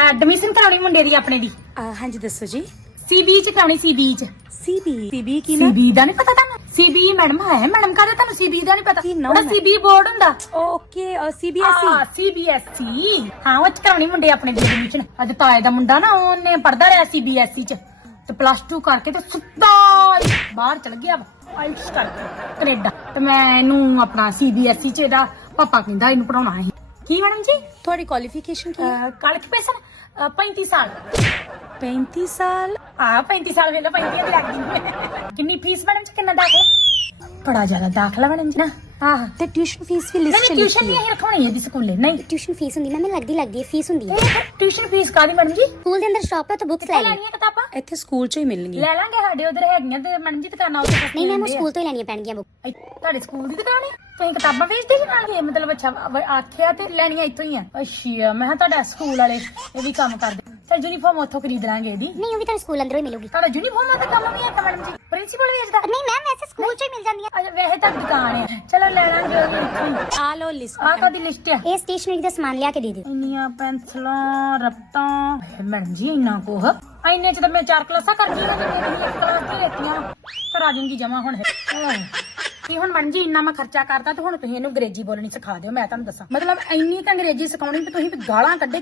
Admission ਕਰਾਉਣੀ ਮੁੰਡੇ ਦੀ ਆਪਣੇ ਦੀ ਅਹ ਹਾਂਜੀ ਦੱਸੋ ਜੀ ਸੀਬੀ ਚ ਕਰਾਉਣੀ ਸੀਬੀ ਚ ਸੀਬੀ ਸੀਬੀ ਕੀ ਨਾ ਸੀਬੀ ਦਾ ਨਹੀਂ ਪਤਾ ਤੁਹਾਨੂੰ ਸੀਬੀ ਮੈਡਮ ਹੈ ਮੈਡਮ ਕਹਦੇ ਤੁਹਾਨੂੰ ਸੀਬੀ ਦਾ ਨਹੀਂ ਪਤਾ ਕੀ ਨਾਮ ਉਹਦਾ ਹੈ? ਸੀਬੀ ਬੋਰਡ ਹੁੰਦਾ ਓਕੇ ਸੀਬੀਐਸਈ ਹਾਂ ਸੀਬੀਐਸਈ ਹਾਂ ਉਹ ਚ ਕਰਾਉਣੀ ਮੁੰਡੇ ਆਪਣੇ ਦੀ ਐਡਮਿਸ਼ਨ ਅੱਜ ਤਾਏ ਦਾ ਮੁੰਡਾ ਨਾ ਉਹਨੇ ਪੜਦਾ ਰਿਹਾ ਸੀਬੀਐਸਈ ਚ ਤੇ ਪਲੱਸ 2 ਕਰਕੇ ਤੇ ਸਿੱਧਾ ਹੀ ਬਾਹਰ ਚਲ ਗਿਆ ਆਇਲਟਸ ਕਰਕੇ ਕੈਨੇਡਾ ਤੇ ਮੈਂ ਇਹਨੂੰ ਆਪਣਾ ਸੀਬੀਐਸਈ ਚ ਇਹਦਾ ਪਾਪਾ ਕਹਿੰਦਾ ਇਹਨੂੰ ਪੜਾਉਣਾ ਹੈ ਕੀ ਮੈਡਮ ਜੀ ਤੁਹਾਡੀ ਕੁਆਲੀਫਿਕੇਸ਼ਨ ਕੀ ਹੈ ਕੁਆਲੀਫਿਕੇਸ਼ਨ 35 ਸਾਲ 35 ਸਾਲ ਹਾਂ 35 ਸਾਲ ਵੇਲੇ 35 ਦੀ ਲੱਗ ਗਈ ਕਿੰਨੀ ਫੀਸ ਮੈਡਮ ਚ ਕਿੰਨਾ ਦਾਖਲਾ ਬੜਾ ਜ਼ਿਆਦਾ ਦਾਖਲਾ ਮੈਡਮ ਜੀ ਨਾ ਹਾਂ ਤੇ ਟਿਊਸ਼ਨ ਫੀਸ ਵੀ ਨਹੀਂ ਲਿਸਟ ਚ ਟਿਊਸ਼ਨ ਲਿਖੀ ਨਹੀਂ ਹੈ। ਅਸੀਂ ਰਖਾਉਣੀ ਹੈ ਜੀ ਸਕੂਲੇ ਨਹੀਂ। ਟਿਊਸ਼ਨ ਫੀਸ ਹੁੰਦੀ ਮੈਮ ਲੱਗਦੀ ਲੱਗਦੀ ਹੈ ਫੀਸ ਹੁੰਦੀ ਹੈ। ਟਿਊਸ਼ਨ ਫੀਸ ਕਾਦੀ ਮੈਡਮ ਜੀ? ਸਕੂਲ ਦੇ ਅੰਦਰ ਸ਼ਾਪ ਹੈ ਤਾਂ ਬੁੱਕਸ ਲੈ ਲੈਣੀਆਂ ਕਿਤਾਬਾਂ? ਇੱਥੇ ਸਕੂਲ ਚ ਹੀ ਮਿਲਣਗੀਆਂ। ਲੈ ਲਾਂਗੇ ਸਾਡੇ ਉਧਰ ਹੈਗੀਆਂ ਤੇ ਮੈਡਮ ਜੀ ਦੁਕਾਨਾਂ ਉੱਤੇ ਨਹੀਂ ਮੈਮ ਸਕੂਲ ਤੋਂ ਹੀ ਲੈਣੀਆਂ ਪੈਣਗੀਆਂ ਬੁੱਕ ਤੁਹਾਡੇ ਸਕੂਲ ਦੀ ਦੁਕਾਨ ਹੈ? ਤੁਸੀਂ ਕਿਤਾਬਾਂ ਵੇਚਦੇ ਜਾਣਗੇ ਮਤਲਬ ਅੱਛਾ ਵ- ਆਖਿਆ ਤੇ ਲੈਣੀਆਂ ਇੱਥੋਂ ਹੀ ਆ। ਅੱਛਾ ਮੈਂ ਤੁਹਾਡਾ ਸਕੂਲ ਵਾਲੇ ਇਹ ਵੀ ਕੰਮ ਕਰਦੇ। ਚਲ ਯੂਨੀਫਾਰਮ ਉੱਥੋਂ ਖਰੀਦ ਲਾਂਗੇ ਇਹਦੀ। ਨਹੀਂ ਉਹ ਵੀ ਤੁਹਾਨੂੰ ਸਕੂਲ ਅੰਦਰੋਂ ਹੀ ਮਿਲੂਗੀ। ਤੁਹਾਡਾ ਯੂਨੀਫਾਰਮ ਦਾ ਕੰਮ ਵੀ ਹੈ ਤਾਂ ਮੈਡਮ ਜੀ? ਪ੍ਰਿੰਸੀਪਲ ਵੇਚਦਾ ਨਹੀਂ ਮੈਮ ਵੈਸੇ ਸਕੂਲ 'ਚ ਹੀ ਮਿਲ ਜਾਂਦੀਆਂ ਅੱਛਾ ਵੈਸੇ ਤਾਂ ਦੁਕਾਨ ਹੈ। ਚਲੋ ਲੈ ਲਾਂਗੇ ਉਹ ਵੀ ਇੱਥੋਂ। ਆ ਲੋ ਲਿਸਟ ਆਹ ਕਾਦੀ ਲਿਸਟ ਹੈ? ਇਹ ਸਟੇਸ਼ਨਰੀ ਦਾ ਸਮਾਨ ਲਿਆ ਕੇ ਦੇ ਦਿਓ। ਇੰਨੀਆਂ ਪੈਨਸਲਾਂ ਹਾਏ ਮੈਡਮ ਜੀ ਇੰਨਾ ਕੋਹ ਇੰਨੇ ਚ ਤਾਂ ਮੈਂ ਚਾਰ ਕਲਾਸਾਂ ਕਰ ਗਈ ਨਾ ਜੇ ਮੇਰੀ ਇੱਕ ਕਲਾਸ ਤੇ ਲੈਤੀਆਂ। ਕਰ ਆ ਜਮਾ ਹੁਣ। ਇਹ। ਕੀ ਹੁਣ ਮੈਡਮ ਜੀ ਇੰਨਾ ਮੈਂ ਖਰਚਾ ਕਰਤਾ ਤੇ ਹੁਣ ਤੁਸੀਂ ਇਹਨੂੰ ਅੰਗਰੇਜ਼ੀ ਬੋਲਣੀ ਸਿਖਾ ਦਿਓ ਮੈਂ ਤੁਹਾਨੂੰ ਦੱਸਾਂ। ਮਤਲਬ ਇੰਨੀ ਤਾਂ ਅੰਗਰੇਜ਼ੀ ਸਿਖਾਉਣੀ ਵੀ ਤੁਸੀਂ ਵੀ ਗਾਲਾਂ ਕੱਢੇ